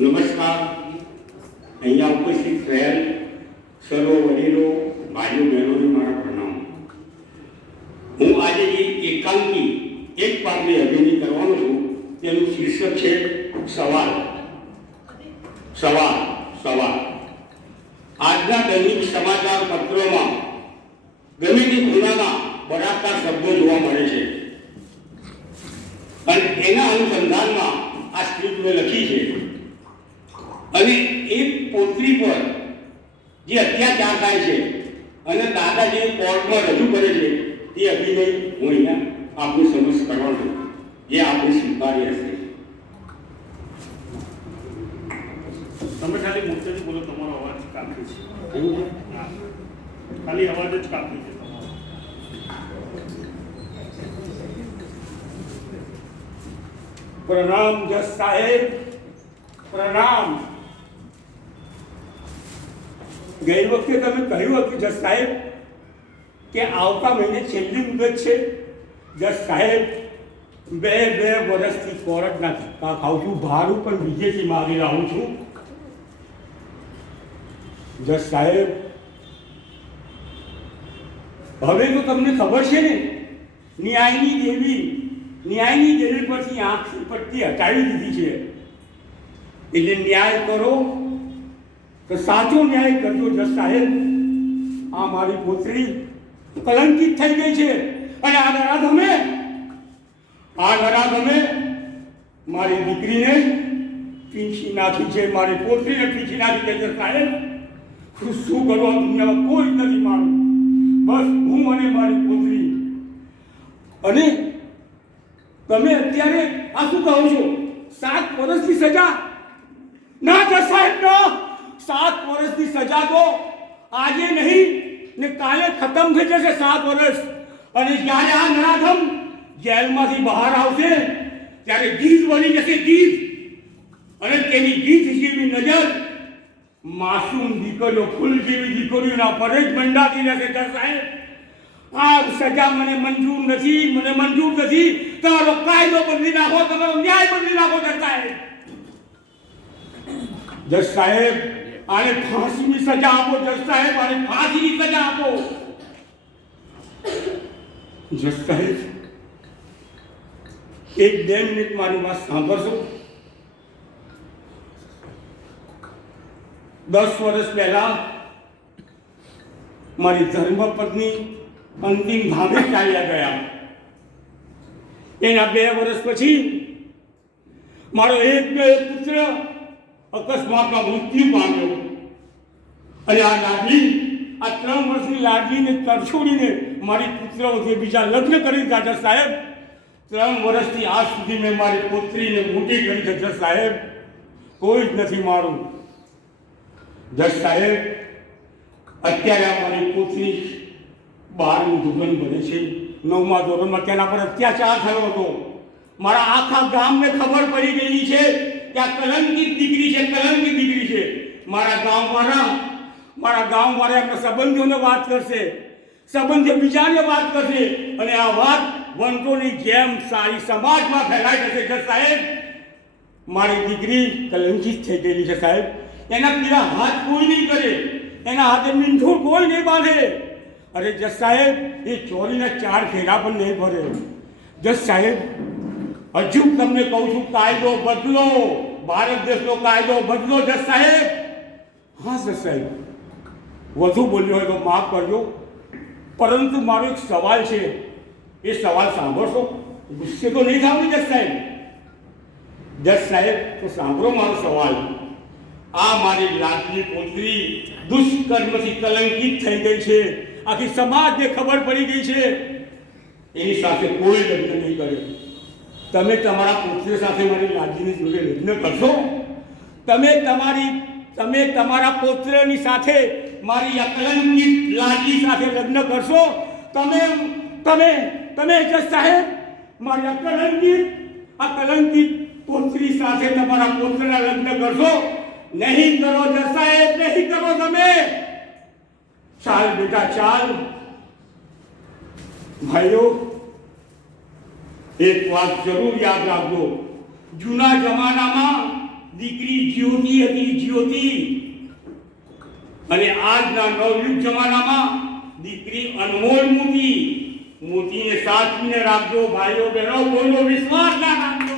નમસ્કાર અહીંયા ઉપસ્થિત થયેલ સર્વ વડીલો, ભાઈઓ, બહેનોને મારા પ્રણામ. હું આજે જે એકાંકી એક પાકની અભિનય કરવાનો છું, તેનું શીર્ષક છે સવાલ. સવાલ સવાલ. આજના દૈનિક સમાચાર પત્રોમાં ગમે તે ખૂણામાં બળાત્કાર શબ્દો જોવા મળે છે. અને એના અનુસંધાનમાં મેં લખી છે. અને એ પોત્રી પર જે અત્યાચાર થાય છે અને દાદા જે કોર્ટમાં રજૂ કરે છે તે અભિનય હું અહીંયા આપની સમક્ષ કરવાનો જે આપણે સ્વીકાર્ય હશે. તમે ખાલી મોટેથી બોલો તમારો અવાજ કાપી છે. એવું છે? ખાલી અવાજ જ કાપી છે તમારો. પ્રણામ જસ સાહેબ પ્રણામ ગઈ વખતે તમે કહ્યું હતું જસ સાહેબ કે આવતા મહિને છેલ્લી મુદત છે જસ સાહેબ બે બે વર્ષથી કોર્ટના ધક્કા ખાઉં છું ભાડું પણ બીજેથી મારી લાવું છું જસ સાહેબ હવે તો તમને ખબર છે ને, ન્યાયની દેવી ન્યાયની દલીલ પરથી આંખની પટ્ટી હટાવી દીધી છે. એટલે ન્યાય કરો તો સાચો ન્યાય કરજો, જજ સાહેબ. આ મારી પુત્રી કલંકિત થઈ ગઈ છે. અને આ નરાધમે આ નરાધમે મારી દીકરીને પીંછી નાખી છે, મારી પોતરીને પીંછી નાખી છે, જજ સાહેબ. હું શું કરું? આ દુનિયામાં કોઈ નથી મારું. બસ હું અને મારી પુત્રી અને તમે અત્યારે આ શું કહો છો? સાત વર્ષની સજા? ના જ સાહેબ, નો. સાત વર્ષની સજા તો આજે નહીં, ને કાલે ખતમ થઈ જશે સાત વર્ષ. અને જ્યારે આ નરાધમ જેલમાંથી બહાર આવશે, ત્યારે ગીત બની જશે ગીત. અને તેની ગીત જેવી નજર માસૂમ દીકરીઓ ફૂલ જેવી દીકરીઓના પર જ મંડાતી રહેશે, સાહેબ. આ સજા મને મંજૂર નથી, મને મંજૂર નથી. તમારો કાયદો બદલી નાખો તમારો ન્યાય બદલી નાખો સાહેબ જજ સાહેબ, આને ફાંસીની સજા આપો, જજ સાહેબ, આને ફાંસીની સજા આપો. જજ સાહેબ, એક બે મિનિટ મારી વાત સાંભળશો? દસ વર્ષ પહેલા મારી ધર્મપત્ની અંતિમ ધામે ચાલ્યા ગયા. એના બે વર્ષ પછી મારો એક બે પુત્ર અકસ્માતમાં મૃત્યુ પામ્યો. અને આ લાડલી, આ ત્રણ વર્ષની લાડલીને તરછોડીને મારી પુત્રવધે બીજા લગ્ન કરી છે સાહેબ. ત્રણ વર્ષથી આજ સુધી મેં મારી પુત્રીને મોટી કરી દાદા સાહેબ. કોઈ જ નથી મારું. જજ સાહેબ, અત્યારે આ મારી પુત્રી બારમું દુર્ગંધ બને છે. નવમા ધોરણમાં તેના પર અત્યાચાર થયો હતો. મારા આખા ગામને ખબર પડી ગયેલી છે કે આ કલંકિત દીકરી છે, કલંકિત દીકરી છે. મારા ગામવાળા મારા ગામવાળા એમના સંબંધીઓને વાત કરશે. સંબંધી બીજાને વાત કરશે. અને આ વાત વંટોની જેમ સારી સમાજમાં ફેલાઈ જશે છે સાહેબ. મારી દીકરી કલંકિત થઈ ગયેલી છે સાહેબ. એના પીડા હાથ કોઈ નહીં કરે. એના હાથે મીંઠું કોઈ નહીં બાંધે. અરે જજ સાહેબ, એ ચોરીના ચાર ફેરા પણ નહીં ભરે જજ સાહેબ, હજુ તમને કહું છું, કાયદો બદલો. ભારત દેશનો કાયદો બદલો, જજ સાહેબ. હા, જજ સાહેબ. વધુ બોલ્યો હોય તો માફ કરજો. પરંતુ મારો એક સવાલ છે. એ સવાલ સાંભળશો? ગુસ્સે તો નહીં થાવ જજ સાહેબ? જજ સાહેબ, તો સાંભળો મારો સવાલ. આ મારી લાડલી પોતરી દુષ્કર્મથી કલંકિત થઈ ગઈ છે. આખી સમાજને ખબર પડી ગઈ છે. એની સાથે કોઈ લગ્ન નહીં કરે. તમે તમારા પુત્ર સાથે મારી લાડલીની જોડે લગ્ન કરશો? તમે તમારી, તમે તમારા પુત્રની સાથે મારી આ કલંકિત લાડલી સાથે લગ્ન કરશો? તમે તમે તમે જજ સાહેબ, મારી આ કલંકિત આ કલંકિત પુત્રી સાથે તમારા પુત્રના લગ્ન કરશો? નહીં કરો જજ સાહેબ નહીં કરો તમે. चाल बेटा चाल भाइयों એક વાત જરૂર યાદ રાખજો જૂના જમાનામાં દીકરી જીવતી હતી જીવતી અને આજના નવયુગ જમાનામાં દીકરી અનમોલ મૂર્તિ મૂર્તિને સાચવીને રાખજો ભાઈઓ બહેનો કોઈનો વિશ્વાસ ના રાખજો